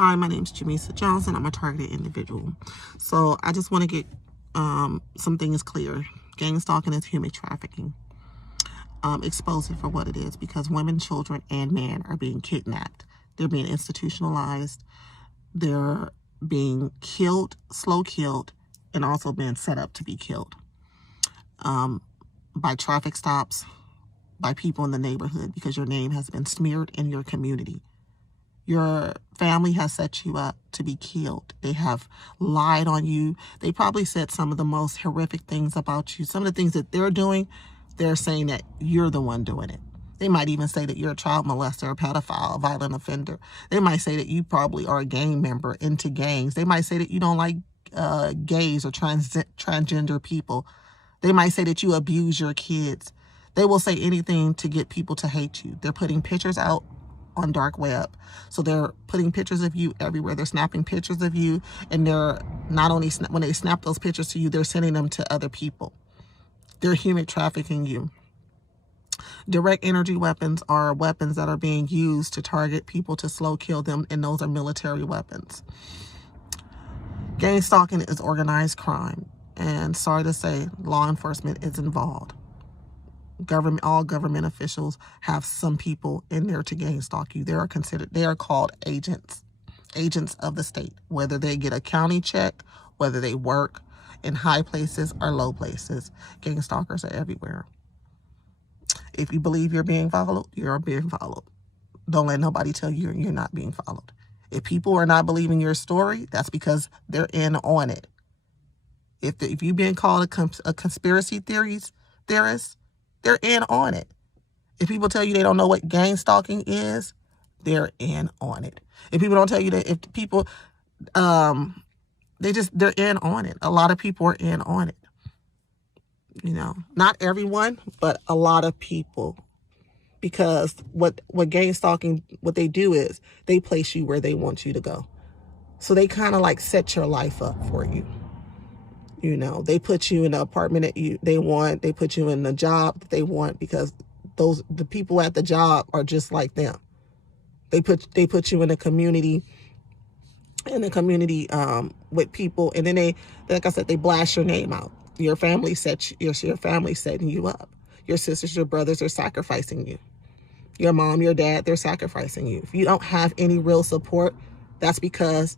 Hi, my name is Jamisa Johnson. I'm a targeted individual. So I just want to get some things clear. Gang stalking is human trafficking. Expose it for what it is, because women, children, and men are being kidnapped. They're being institutionalized. They're being killed, slow killed, and also being set up to be killed by traffic stops, by people in the neighborhood, because your name has been smeared in your community. Your family has set you up to be killed. They have lied on you. They probably said some of the most horrific things about you. Some of the things that they're doing, they're saying that you're the one doing it. They might even say that you're a child molester, a pedophile, a violent offender. They might say that you probably are a gang member, into gangs. They might say that you don't like gays or transgender people. They might say that you abuse your kids. They will say anything to get people to hate you. They're putting pictures out on dark web. So they're putting pictures of you everywhere. They're snapping pictures of you, and they're not only, when they snap those pictures to you, they're sending them to other people. They're human trafficking you. Direct energy weapons are weapons that are being used to target people to slow kill them, and those are military weapons. Gang stalking is organized crime, and sorry to say, law enforcement is involved. All government officials have some people in there to gang stalk you. They are called agents of the state, whether they get a county check, whether they work in high places or low places. Gang stalkers are everywhere. If you believe you're being followed, you're being followed. Don't let nobody tell you you're not being followed. If people are not believing your story, that's because they're in on it. If you've been called a conspiracy theorist, they're in on it. If people tell you they don't know what gang stalking is, they're in on it. If people don't tell you that, if people, they're in on it. A lot of people are in on it. You know, not everyone, but a lot of people. Because what gang stalking, what they do is they place you where they want you to go. So they kind of like set your life up for you. You know, they put you in the apartment that they want. They put you in the job that they want, because the people at the job are just like them. They put you in a community, with people, and then they, like I said, they blast your name out. Your family your family setting you up. Your sisters, your brothers are sacrificing you. Your mom, your dad, they're sacrificing you. If you don't have any real support, that's because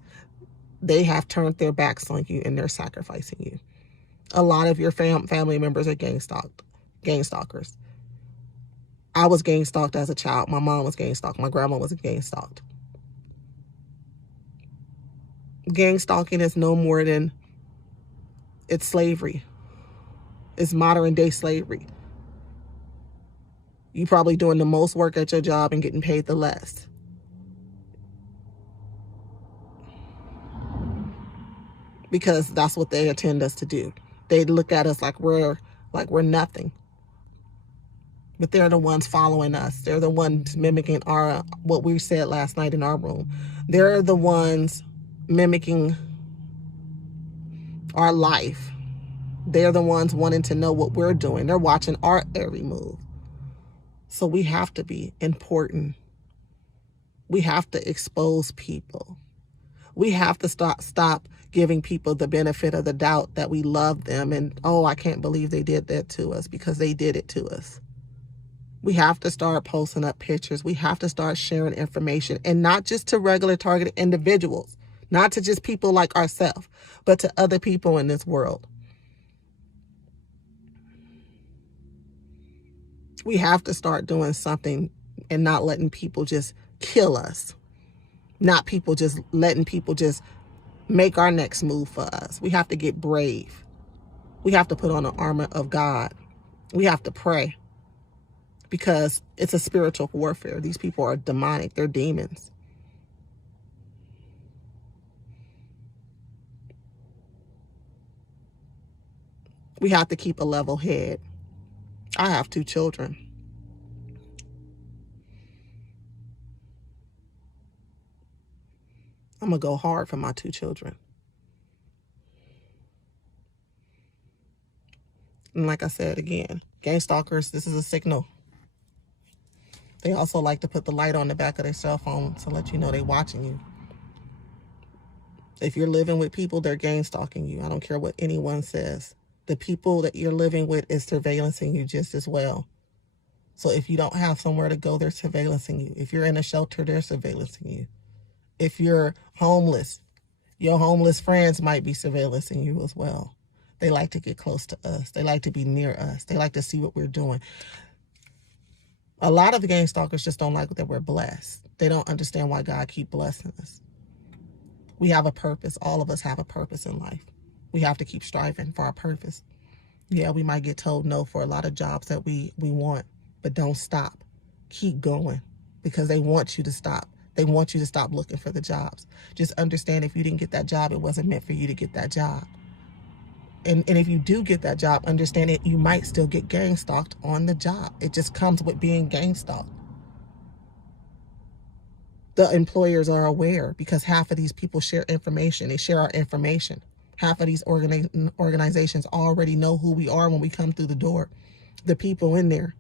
they have turned their backs on you and they're sacrificing you. A lot of your family members are gang stalkers. I was gang stalked as a child. My mom was gang stalked. My grandma was gang stalked. Gang stalking is no more than, it's slavery. It's modern day slavery. You probably doing the most work at your job and getting paid the less. Because that's what they intend us to do. They look at us like we're nothing. But they're the ones following us. They're the ones mimicking what we said last night in our room. They're the ones mimicking our life. They're the ones wanting to know what we're doing. They're watching our every move. So we have to be important. We have to expose people. We have to stop giving people the benefit of the doubt that we love them and, oh, I can't believe they did that to us, because they did it to us. We have to start posting up pictures. We have to start sharing information, and not just to regular targeted individuals, not to just people like ourselves, but to other people in this world. We have to start doing something and not letting people just kill us. Not people just letting people just make our next move for us. We have to get brave. We have to put on the armor of God. We have to pray, because it's a spiritual warfare. These people are demonic. They're demons. We have to keep a level head. I have 2 children. I'm going to go hard for my 2 children. And like I said again, gang stalkers, this is a signal. They also like to put the light on the back of their cell phone to let you know they're watching you. If you're living with people, they're gang stalking you. I don't care what anyone says. The people that you're living with is surveillancing you just as well. So if you don't have somewhere to go, they're surveillancing you. If you're in a shelter, they're surveillancing you. If you're homeless, your homeless friends might be surveillancing you as well. They like to get close to us. They like to be near us. They like to see what we're doing. A lot of the gang stalkers just don't like that we're blessed. They don't understand why God keep blessing us. We have a purpose. All of us have a purpose in life. We have to keep striving for our purpose. Yeah, we might get told no for a lot of jobs that we want, but don't stop. Keep going, because they want you to stop. They want you to stop looking for the jobs. Just understand, if you didn't get that job, it wasn't meant for you to get that job. And if you do get that job, understand it, you might still get gang stalked on the job. It just comes with being gang stalked. The employers are aware, because half of these people share information. They share our information. Half of these organizations already know who we are when we come through the door. The people in there.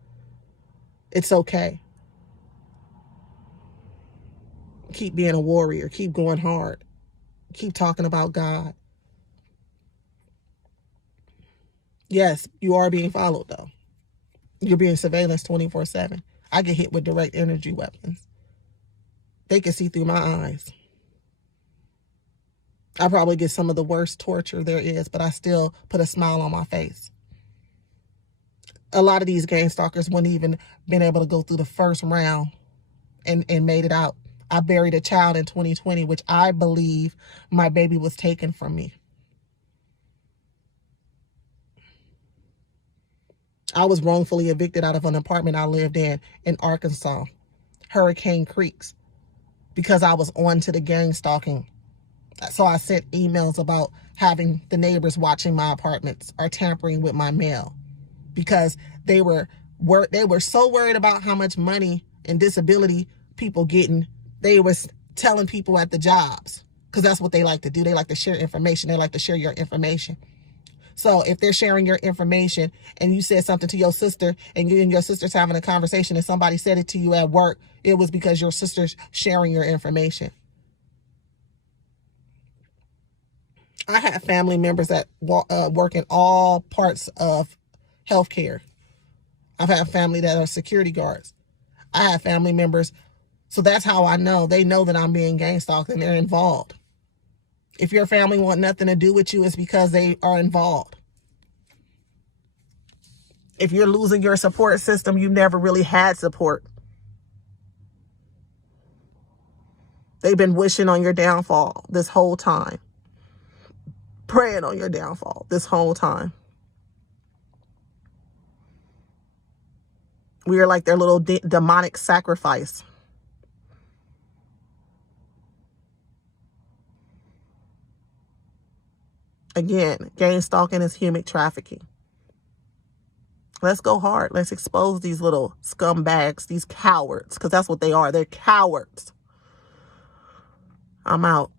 It's okay. Keep being a warrior. Keep going hard. Keep talking about God. Yes, you are being followed, though. You're being surveillance 24/7. I get hit with direct energy weapons. They can see through my eyes. I probably get some of the worst torture there is, but I still put a smile on my face. A lot of these gang stalkers wouldn't even been able to go through the first round and made it out. I buried a child in 2020, which I believe my baby was taken from me. I was wrongfully evicted out of an apartment I lived in Arkansas, Hurricane Creeks, because I was on to the gang stalking. So I sent emails about having the neighbors watching my apartments or tampering with my mail, because they were so worried about how much money and disability people getting. They was telling people at the jobs, because that's what they like to do. They like to share information. They like to share your information. So if they're sharing your information and you said something to your sister, and you and your sister's having a conversation and somebody said it to you at work, it was because your sister's sharing your information. I have family members that work in all parts of healthcare. I've had family that are security guards. I have family members. So that's how I know. They know that I'm being gang stalked and they're involved. If your family want nothing to do with you, it's because they are involved. If you're losing your support system, you never really had support. They've been wishing on your downfall this whole time. Praying on your downfall this whole time. We are like their little demonic sacrifice. Again, gang stalking is human trafficking. Let's go hard. Let's expose these little scumbags, these cowards, because that's what they are. They're cowards. I'm out.